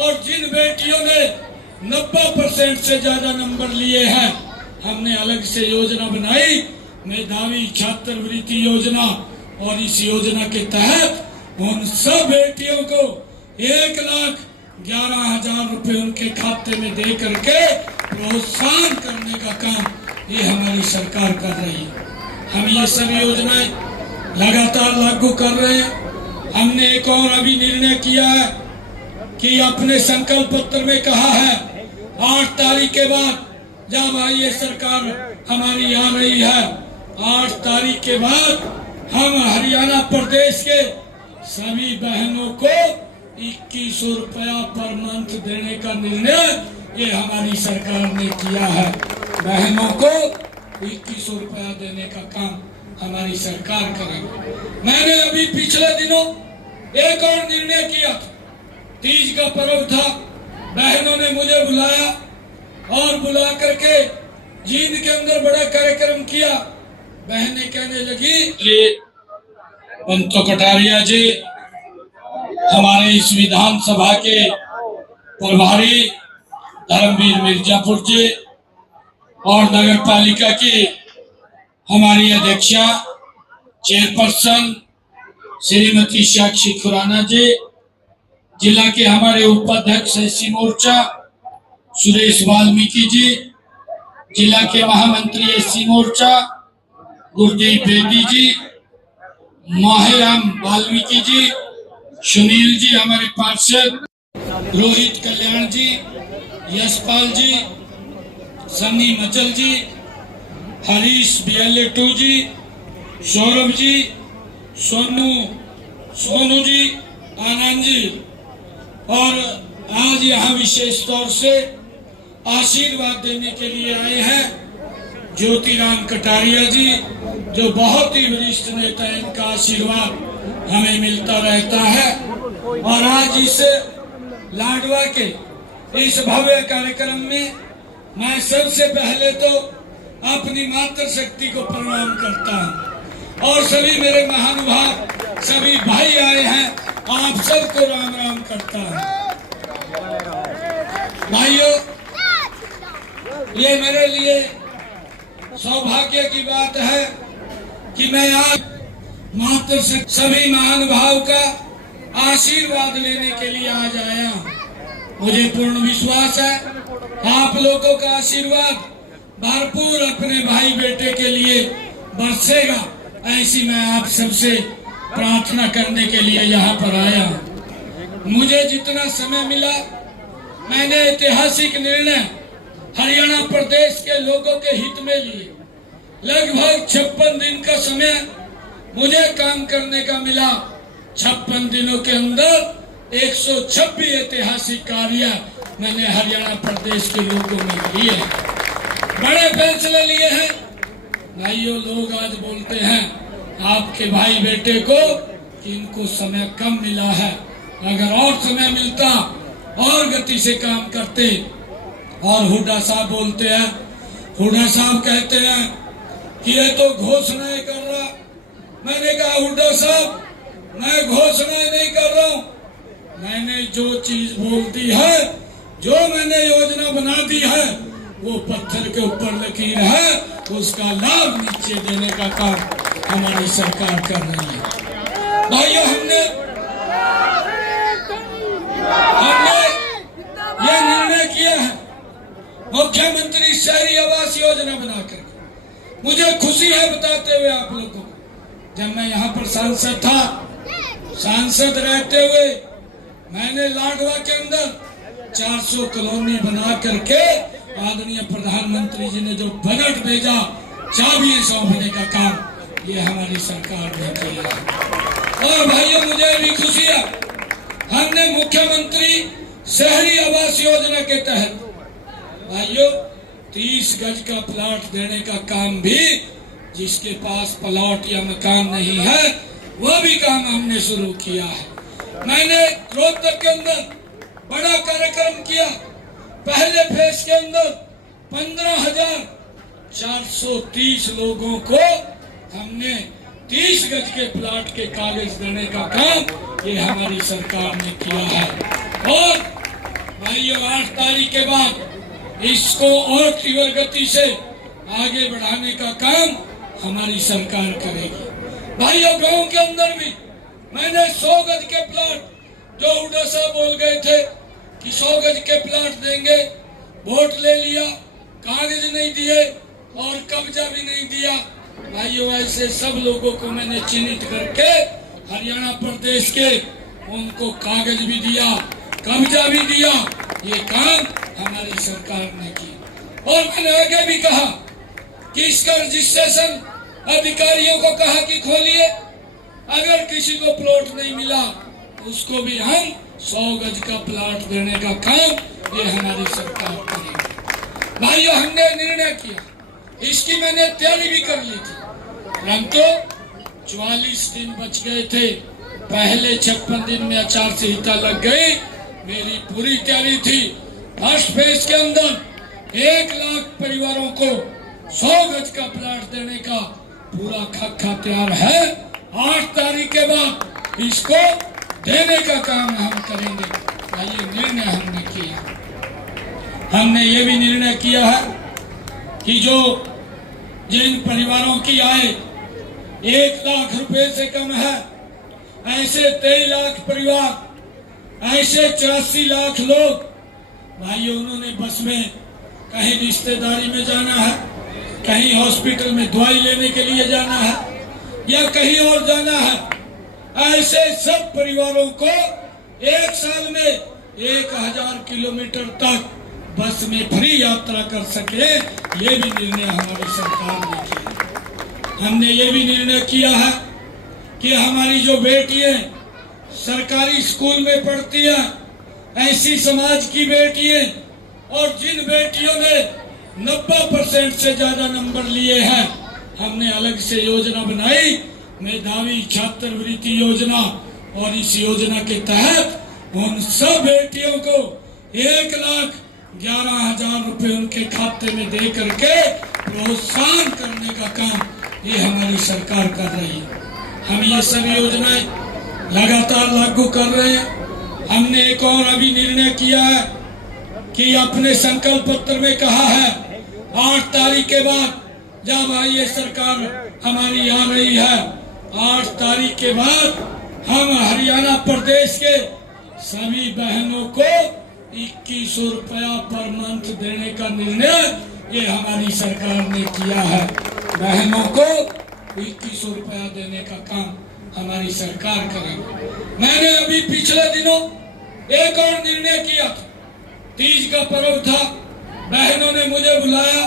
और जिन बेटियों ने 90% से ज्यादा नंबर लिए हैं, हमने अलग से योजना बनाई, मेधावी छात्रवृत्ति योजना। और इस योजना के तहत उन सब बेटियों को 1,11,000 रुपए उनके खाते में दे करके प्रोत्साहन करने का काम ये हमारी सरकार कर रही है। हम ये सभी योजनाएं लगातार लागू कर रहे हैं। हमने एक और अभी निर्णय किया है कि अपने संकल्प पत्र में कहा है 8 तारीख के बाद, जब ये सरकार हमारी आ रही है, 8 तारीख के बाद हम हरियाणा प्रदेश के सभी बहनों को 2100 रुपया पर मंथ देने का निर्णय ये हमारी सरकार ने किया है। बहनों को 2100 रुपया देने का काम हमारी सरकार करेगी। मैंने अभी पिछले दिनों एक और निर्णय किया था, तीज का पर्व था, बहनों ने मुझे बुलाया और बुला करके जींद के अंदर बड़ा कार्यक्रम किया। बहनें कहने लगी, पंतो कटारिया जी हमारे इस विधानसभा के प्रभारी धर्मवीर मिर्जापुर जी और नगर पालिका की हमारी अध्यक्षा चेयरपर्सन श्रीमती साक्षी खुराना जी, जिला के हमारे उपाध्यक्ष एससी मोर्चा सुरेश वाल्मीकि जी, जिला के महामंत्री एससी मोर्चा गुरदीप बेदी जी, माहिराम वाल्मीकि जी, सुनील जी हमारे पार्षद, रोहित कल्याण जी, यशपाल जी, सनी मचल जी, हरीश BLA2 जी, सौरभ जी, सोनू जी, आनंद जी, और आज यहाँ विशेष तौर से आशीर्वाद देने के लिए आए हैं ज्योतिराम कटारिया जी, जो बहुत ही वरिष्ठ नेता हैं। इनका आशीर्वाद हमें मिलता रहता है। और आज इस लाडवा के इस भव्य कार्यक्रम में मैं सबसे पहले तो अपनी मातृशक्ति को प्रणाम करता हूँ और सभी मेरे महानुभाव सभी भाई आए हैं, आप सबको राम राम करता हूँ। भाइयों, ये मेरे लिए सौभाग्य की बात है कि मैं आज मातृशक्ति सभी महानुभाव का आशीर्वाद लेने के लिए आज आया हूँ। मुझे पूर्ण विश्वास है आप लोगों का आशीर्वाद भरपूर अपने भाई बेटे के लिए बरसेगा, ऐसी मैं आप सबसे प्रार्थना करने के लिए यहाँ पर आया हूँ। मुझे जितना समय मिला मैंने ऐतिहासिक निर्णय हरियाणा प्रदेश के लोगों के हित में लिए। लगभग 56 दिन का समय मुझे काम करने का मिला। 56 दिनों के अंदर 126 ऐतिहासिक कार्य मैंने हरियाणा प्रदेश के लोगों में लिए, बड़े फैसले लिए हैं। भाइयों, लोग आज बोलते हैं आपके भाई बेटे को कि इनको समय कम मिला है, अगर और समय मिलता और गति से काम करते। और हुड्डा साहब बोलते हैं, हुड्डा साहब कहते हैं कि ये तो घोषणाएं कर रहा। मैंने कहा हुड्डा साहब, मैं घोषणाएं नहीं कर रहा हूँ, मैंने जो चीज बोल दी है, जो मैंने योजना बना दी है, वो पत्थर के ऊपर लकीर है, उसका लाभ नीचे देने का काम हमारी सरकार कर रही है। भाइयों, हमने ये निर्णय किया है मुख्यमंत्री शहरी आवास योजना बनाकर। मुझे खुशी है बताते हुए आप लोगों को, जब मैं यहाँ पर सांसद था, सांसद रहते हुए मैंने लाडवा के अंदर 400 कॉलोनी बना करके आदरणीय प्रधानमंत्री जी ने जो बजट भेजा, चाबियां सौंपने का काम ये हमारी सरकार ने किया। और भाइयों, मुझे भी खुशी है, हमने मुख्यमंत्री शहरी आवास योजना के तहत भाइयों 30 गज का प्लॉट देने का काम भी, जिसके पास प्लॉट या मकान नहीं है, वह भी काम हमने शुरू किया है। मैंने रोहतक के अंदर बड़ा कार्यक्रम किया। पहले फेज के अंदर 15,430 लोगों को हमने 30 गज के प्लॉट के कागज देने का काम ये हमारी सरकार ने किया है। और भाइयों 8 तारीख के बाद इसको और तीव्र गति से आगे बढ़ाने का काम हमारी सरकार करेगी। भाइयों गांव के अंदर भी मैंने 100 गज के प्लाट जो हुड्डा साहब बोल गए थे कि 100 गज के प्लाट देंगे, वोट ले लिया, कागज नहीं दिए और कब्जा भी नहीं दिया। भाइयों ऐसे सब लोगों को मैंने चिन्हित करके हरियाणा प्रदेश के उनको कागज भी दिया, कब्जा भी दिया। ये काम हमारी सरकार ने किया। और मैंने आगे भी कहा कि इसका रजिस्ट्रेशन अधिकारियों को कहा कि खोलिए, अगर किसी को प्लॉट नहीं मिला उसको भी हम 100 गज का प्लॉट देने का काम ये हमारी सरकार करेगी। भाइयों हमने निर्णय किया, इसकी मैंने तैयारी भी कर ली थी, परंतु 44 दिन बच गए थे। पहले 56 दिन में आचार संहिता लग गई। मेरी पूरी तैयारी थी। फर्स्ट फेज के अंदर 1 लाख परिवारों को 100 गज का प्लॉट देने का पूरा खाका तैयार है। 8 तारीख के बाद इसको देने का काम हम करेंगे। ये निर्णय हमने किया। हमने ये भी निर्णय किया है कि जो जिन परिवारों की आय 1 लाख रुपए से कम है, ऐसे 23 लाख परिवार, ऐसे 84 लाख लोग, भाइयों उन्होंने बस में कहीं रिश्तेदारी में जाना है, कहीं हॉस्पिटल में दवाई लेने के लिए जाना है या कहीं और जाना है। ऐसे सब परिवारों को 1 साल में 1000 किलोमीटर तक बस में फ्री यात्रा कर सके, ये भी निर्णय हमारी सरकार ने किया। हमने ये भी निर्णय किया है कि हमारी जो बेटियां सरकारी स्कूल में पढ़ती हैं, ऐसी समाज की बेटियां और जिन बेटियों ने 90% से ज्यादा नंबर लिए हैं, हमने अलग से योजना बनाई, मेधावी छात्रवृत्ति योजना। और इस योजना के तहत उन सब बेटियों को 1,11,000 रुपए उनके खाते में दे करके प्रोत्साहन करने का काम ये हमारी सरकार कर रही है। हम ये सभी योजनाएं लगातार लागू कर रहे हैं। हमने एक और अभी निर्णय किया है कि अपने संकल्प पत्र में कहा है 8 तारीख के बाद जब ये सरकार हमारी आ रही है, 8 तारीख के बाद हम हरियाणा प्रदेश के सभी बहनों को 2100 रुपया पर मंथ देने का निर्णय ये हमारी सरकार ने किया है। बहनों को 2100 रुपया देने का काम हमारी सरकार करेगी। मैंने अभी पिछले दिनों एक और निर्णय किया था। तीज का पर्व था, बहनों ने मुझे बुलाया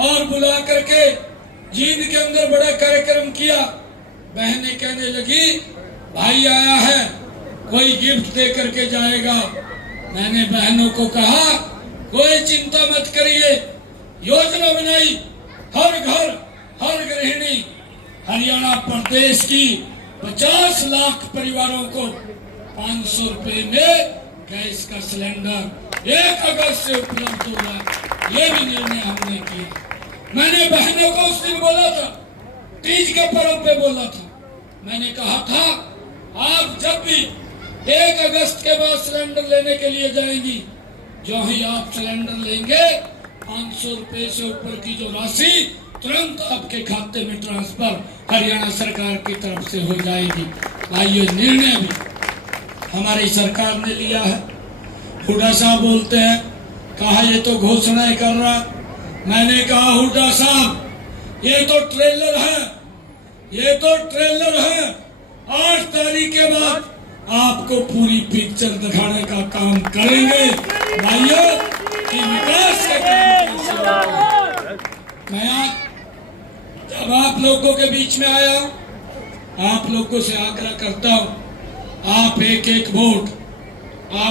और बुला करके जींद के अंदर बड़ा कार्यक्रम किया। बहनें कहने लगी भाई आया है, कोई गिफ्ट दे करके जाएगा। मैंने बहनों को कहा कोई चिंता मत करिए, योजना बनाई, हर घर हर गृहिणी हरियाणा प्रदेश की 50 लाख परिवारों को 500 रुपए में गैस का सिलेंडर 1 अगस्त से उपलब्ध होगा। ये भी निर्णय हमने किया। मैंने बहनों को उस दिन बोला था, तीज के पर्व पे बोला था, मैंने कहा था आप जब भी 1 अगस्त के बाद सिलेंडर लेने के लिए जाएंगी, जो ही आप सिलेंडर लेंगे 500 रुपए से ऊपर की जो राशि तुरंत आपके खाते में ट्रांसफर हरियाणा सरकार की तरफ से हो जाएगी। ये निर्णय भी हमारी सरकार ने लिया है। हुड्डा साहब बोलते हैं कहा ये तो घोषणाएं कर रहा है। मैंने कहा हुड्डा साहब ये तो ट्रेलर है, ये तो ट्रेलर है। 8 तारीख के बाद आपको पूरी पिक्चर दिखाने का काम करेंगे भाइयों कि विकास का काम। मैं आज जब आप लोगों के बीच में आया, आप लोगों से आग्रह करता हूं, आप एक वोट आप